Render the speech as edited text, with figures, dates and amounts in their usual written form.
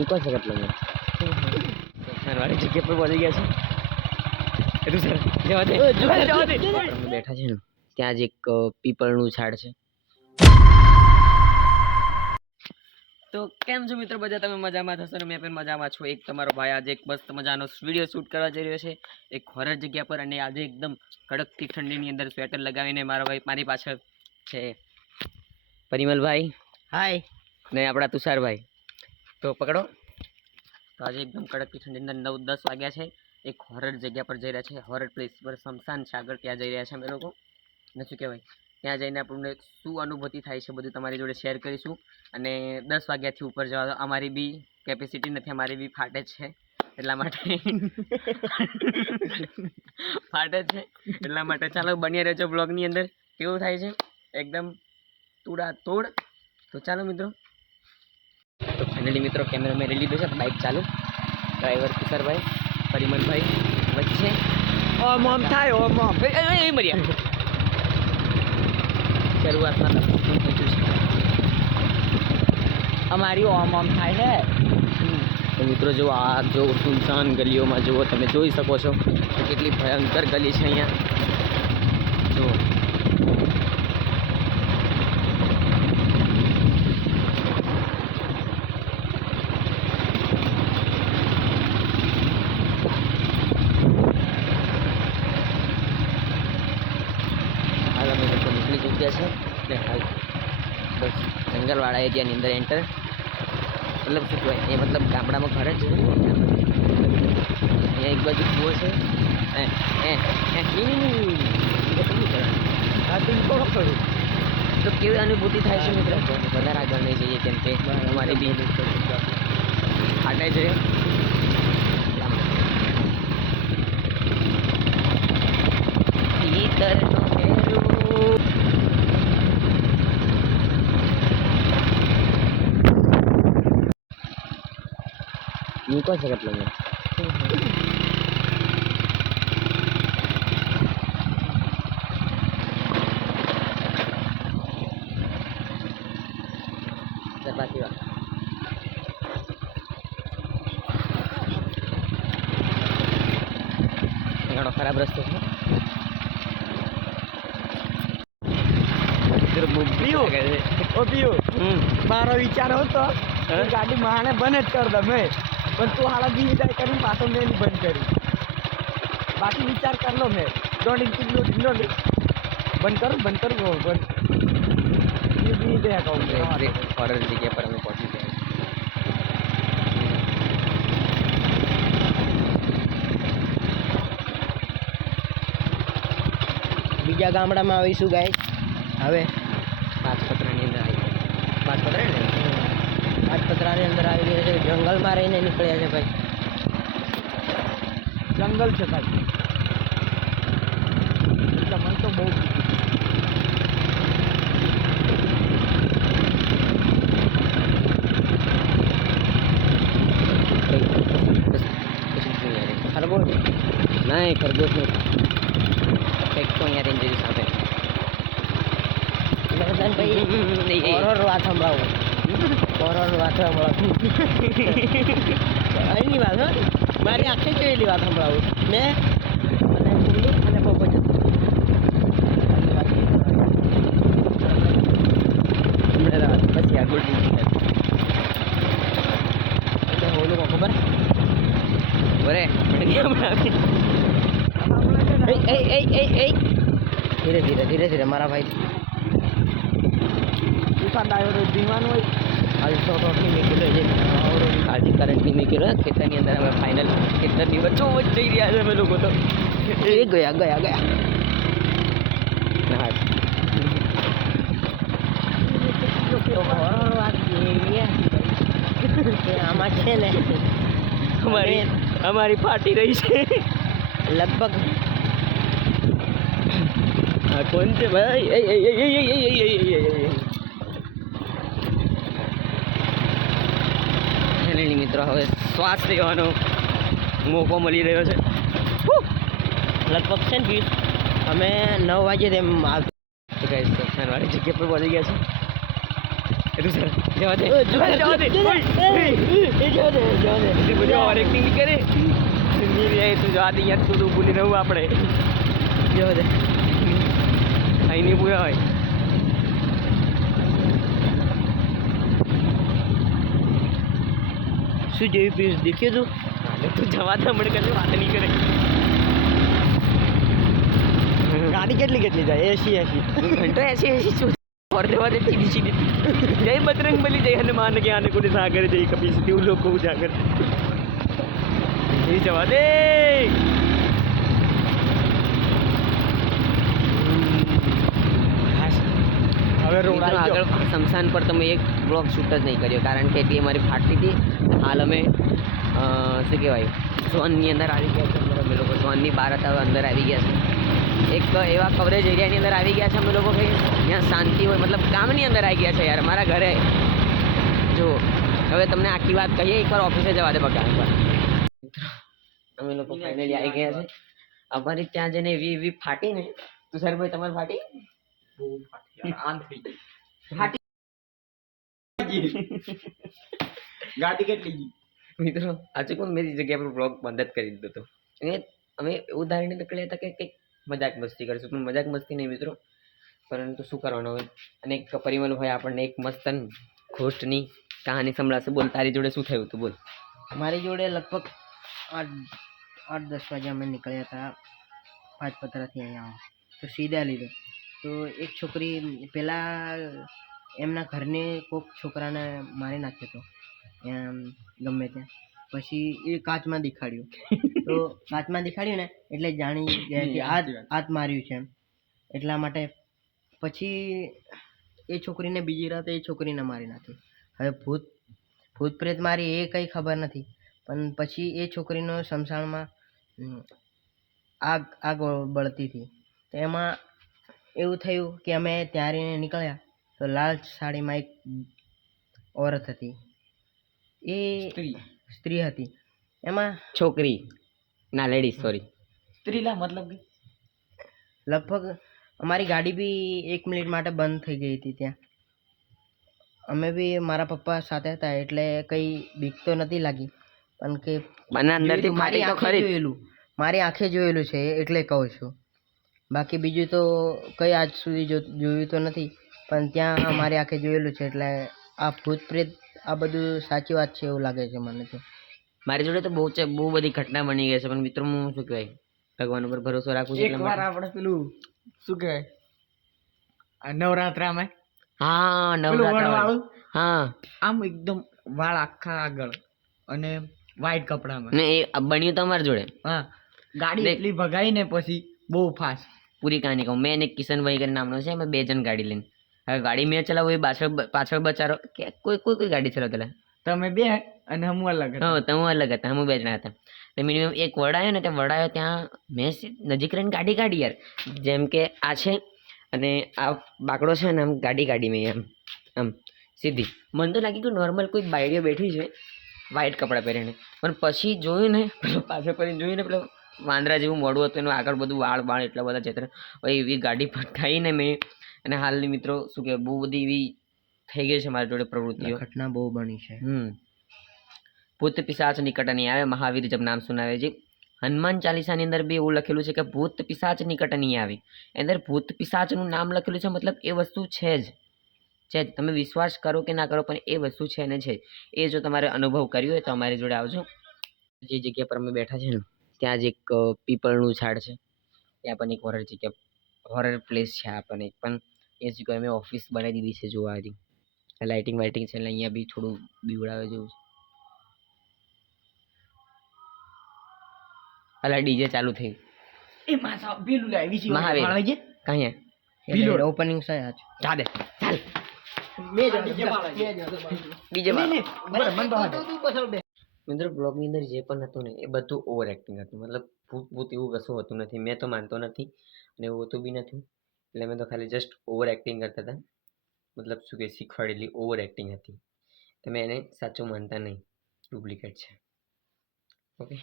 મૂકો છે કેટલો મેં વાળી જગ્યા પર પહોંચી ગયા છે એટલું સર જવા દે અમે બેઠા છે ને ત્યાં જ એક પીપળનું ઝાડ છે. તો કેમ છો મિત્રો, બધા તમે મજામાં થશો ને મેં પણ મજામાં છું. એક તમારો ભાઈ આજે એક મસ્ત મજાનો વિડીયો શૂટ કરવા જઈ રહ્યો છે એક હોરર જગ્યા પર, અને આજે એકદમ કડકથી ઠંડીની અંદર સ્વેટર લગાવીને મારો ભાઈ મારી પાછળ છે પરિમલભાઈ. હાય. ને આપણા તુષારભાઈ. તો પકડો. તો આજે એકદમ કડકથી ઠંડીની અંદર 9-10 વાગ્યા છે. એક હોરર જગ્યા પર જઈ રહ્યા છે, હોરર પ્લેસ પર, શમશાન છે આગળ, ત્યાં જઈ રહ્યા છે અમે લોકો. ને શું કહેવાય, ત્યાં જઈને આપણને શું અનુભૂતિ થાય છે બધું તમારી જોડે શેર કરીશું. અને 10 વાગ્યાથી ઉપર જવા દો, અમારી બી કેપેસિટી નથી, અમારી બી ફાટે છે એટલા માટે ફાટે છે એટલા માટે ચાલો બન્યા રહેજો બ્લોગની અંદર. કેવું થાય છે એકદમ તોડા તોડ. તો ચાલો મિત્રો. તો ફાઇનલી મિત્રો કેમેરા મેં લીધો છે, બાઇક ચાલુ, ડ્રાઈવર તુષારભાઈ, પરિમલભાઈ વચ્ચે. ઓમ ઓમ થાય, ઓમ ઓમ એ મર્યા. શરૂઆતમાં તો પહોંચ્યું છે અમારી ઓમ ઓમ થાય છે. તો મિત્રો જો આ જો સુનસાન ગલીઓમાં જુઓ, તમે જોઈ શકો છો કે કેટલી ભયંકર ગલી છે અહીંયા. જુઓ હાલ અમે લોકો નીકળી ચૂક્યા છે ને હાલ બસ જંગલવાળા એરિયાની અંદર એન્ટર, મતલબ શું કહેવાય એ મતલબ ગામડામાં ઘર જ છે. અહીંયા એક બાજુ કૂવો છે. તો કેવી અનુભૂતિ થાય છે મિત્રો, વધારે આગળ નહીં જઈએ કેમ કે અમારી બી ફાટે છે. મૂકો છે કેટલો મેં ચપાતી વા ઘણો ખરાબ રસ્તો છે. મારો વિચાર હતો ગાડી માણે બંધ જ કર દે મેં, પણ તું હાલા બી વિચાર કરીને પાછો મેં નહીં બંધ કરી. બાકી વિચાર કર લો મેં બંધ કરું બંધ હોરર જગ્યા પર અમે પહોંચી ગયા. બીજા ગામડામાં આવીશું ગાય. હવે રાજપત્રની અંદર આવી ગયા. રાજપત્ર ને રાજપત્રાની અંદર આવી રહ્યા છે, જંગલમાં રહીને નીકળ્યા છે ભાઈ. જંગલ છે ભાઈ, એટલે મને તો બહુ ખરગોશ નહીં, ખરગોશ નહીં, કંઈક તો અહીંયા રેન્જરી સાથે ભાઈ હોરર વાત સંભળાવું, હોરર વાત સંભળાવું એની વાત મારી આખી કેવી વાત સંભળાવું મેં અને કુલ્લુ અને પપ્પો જતો પછી આગળ હોલું ખબર બરે ધીરે ધીરે ધીરે ધીરે મારા ભાઈ ડાયોડો ધીમાનું હોય. હાલ તો નીકળ્યો છે, હાલથી કરંટની નીકળ્યો ખેતરની અંદર. અમે ફાઇનલ ખેતરની વચ્ચો વચ્ચ જઈ રહ્યા છે અમે લોકો. તો એ ગયા ગયા ગયા વાત આમાં છે ને અમારી ફાટી રહી છે લગભગ. હા કોણ છે ભાઈ? મિત્રો હવે શ્વાસ લેવાનો મોકો મળી રહ્યો છે. લગભગ છે ને અમે 9 વાગે તેમ વાળી જગ્યા પર પહોંચી ગયા છે. તું સર જવા દે એ જવા દે, જવા દે જવા દે. ઓય, ઓય. એ જવા દે, જવા દે. એટલી બધી ઓવરએક્ટિંગ નહીં કરે નહીં રે તું જવા દે યાર તું ભૂલી રહું આપણે જવા દે. અહીં નહીં પૂરા હોય શું જેવી પીસ દેખ્યું તું? હાલે તું જવા દે મને કદી વાત નહીં કરે ગાડી કેટલી જાય? 80 ઘંટો એસી શું और देवा दे सीधी सीधी जय बजरंग बली जय हनुमान ज्ञान गुण सागर जय कपीस तिव लोक उजागर ये जवा दे હવે રોડ મિત્રો આવી આગળ શમશાન પર તમે એક બ્લોગ શૂટ જ નહીં કર્યો કારણ કે એટલી અમારી ફાટતી હતી હાલ અમે શું કહેવાય ઝોનની અંદર આવી ગયા છે અમે લોકો ઝોનની બહાર હતા હવે અંદર આવી ગયા છે એક એવા કવરેજ એરિયાની અંદર આવી ગયા છે અમે લોકો કે ત્યાં શાંતિ હોય મતલબ ગામની અંદર આવી ગયા છે યાર મારા ઘરે જો હવે તમને આખી વાત કહીએ એકવાર ઓફિસે જવા દે બગા એકવાર અમે લોકો ફાઇનલી આવી ગયા છે અમારી ત્યાં જઈને એવી એવી ફાટી ને તુષારભાઈ તમારી ફાટી ગાડી કેટલી ગઈ? મિત્રો આજે કોણ મેરી જગ્યા પર બ્લોગ બંધ જ કરી દીધો હતો અને અમે એવું ધારીને નીકળ્યા હતા કે કંઈક મજાક મસ્તી કરીશું પણ મજાક મસ્તી નહીં મિત્રો પરંતુ શું કરવાનું હવે અને એક પરિમલ ભાઈ આપણને એક મસ્તન ઘોસ્ટની કહાની સંભળાશે બોલ તારી જોડે શું થયું હતું બોલ મારી જોડે લગભગ 8-10 વાગે અમે નીકળ્યા હતા પાંચપતરાથી અહીંયા તો સીધા લીધો તો એક છોકરી પહેલાં એમના ઘરને કોઈક છોકરાને મારી નાખ્યો હતો એમ ગમે ત્યાં પછી એ કાચમાં દેખાડ્યું તો કાચમાં દેખાડ્યું ને એટલે જાણી ગયા કે હાથ માર્યું છે એમ એટલા માટે પછી એ છોકરીને બીજી રાતે એ છોકરીને મારી નાખી હવે ભૂત પ્રેત મારી એ કંઈ ખબર નથી પણ પછી એ છોકરીનો શમશાનમાં આગ બળતી હતી તો એમાં એવું થયું કે અમે ત્યારે નીકળ્યા તો લાલ સાડીમાં એક औरत હતી એ સ્ત્રી હતી એમાં છોકરી ના લેડીઝ સોરી સ્ત્રીલા મતલબ કે લગભગ અમારી ગાડી બી 1 મિનિટ માટે બંધ થઈ ગઈ હતી ત્યાં અમે બી મારા પપ્પા સાથે હતા એટલે કંઈ બીક તો નથી લાગી પણ કે મને અંદરથી ફાટી તો ખરી મારી આંખે જોયેલું છે એટલે કહું છું બાકી બીજું તો કંઈ આજ સુધી જોયું તો નથી પણ ત્યાં અમારી આંખે જોયેલું છે એટલે આ ભૂત પ્રેત આ બધું સાચી વાત છે એવું લાગે છે મને તો મારી જોડે તો બહુ બધી ઘટના બની ગઈ છે પણ મિત્રો હું શું કહેવાય ભગવાન ઉપર ભરોસો રાખું છું એકવાર આપણે પેલું શું કહેવાય આ નવરાત્રામાં હા નવરાત્રા હા આમ એકદમ વાળ આખા આગળ અને વ્હાઈટ કપડામાં ને એ બન્યું તમારી જોડે હા ગાડી એટલી ભગાઈ ને પછી બહુ ફાસ્ટ પૂરી કહાની કહું મેં અને કિશનભાઈ કરીને નામનો છે અમે 2 જણ ગાડી લઈને હવે ગાડી મેં ચલાવું એ પાછળ બચારો કે કોઈ ગાડી ચલાવતા તમે બે અને હું અલગ હા તમે અલગ હતા અમે 2 જણા હતા તો મિનિમમ એક વડાયો ને તે વડાયો ત્યાં મેં નજીક રહીને ગાડી કાઢી યાર જેમ કે આ છે અને આ બાકડો છે ને આમ ગાડી મેં આમ સીધી મને તો લાગી કે નોર્મલ કોઈ બાયડીઓ બેઠી છે વ્હાઈટ કપડાં પહેરીને પણ પછી જોયું ને પેલો પાછળ કરીને જોયું ને પેલો વાંદરા જેવું મોડું હતું એનું આગળ બધું વાળ એટલા બધા ચેતરે હવે એવી ગાડી ફટકાઈને મેં અને હાલની મિત્રો શું કે બહુ બધી એવી થઈ ગઈ છે મારી જોડે પ્રવૃત્તિઓ ઘટના બહુ બની છે ભૂત પિશાચ નિકટ નહીં આવે મહાવીર જબ નામ સુનાવે છે હનુમાન ચાલીસાની અંદર બી એવું લખેલું છે કે ભૂત પિશાચ નિકટ નહીં આવે અંદર ભૂત પિશાચનું નામ લખેલું છે મતલબ એ વસ્તુ છે જ તમે વિશ્વાસ કરો કે ના કરો પણ એ વસ્તુ છે ને છે એ જો તમારે અનુભવ કર્યો હોય તો અમારી જોડે આવજો જે જગ્યા પર અમે બેઠા છે ને ત્યાં જ એક પીપળનું ઝાડ છે ત્યાં પણ એક હોરર જગ્યા હોરર પ્લેસ છે આ પણ એક પણ એ જગ્યાએ અમે ઓફિસ બનાવી દીધી છે જોવા હતી લાઇટિંગ વાઇટિંગ છે એટલે અહીંયા બી થોડું બીવડાવે જેવું છે અલા ડીજે ચાલુ થઈ એ માસા પેલું લાવી છે મહાવીર છે કहीं પેલું ઓપનિંગ છે આજ ચાલે ચાલ બીજે મિત્રો બ્લોગની અંદર જે પણ હતું ને એ બધું ઓવર એક્ટિંગ હતું મતલબ ભૂત એવું કશું હોતું નથી મેં તો માનતો નથી અને એવું હોતું બી નથી એટલે મેં તો ખાલી જસ્ટ ઓવર એક્ટિંગ કરતા હતા મતલબ શું કે શીખવાડેલી ઓવર એક્ટિંગ હતી તમે એને સાચું માનતા નહીં ડુપ્લિકેટ છે ઓકે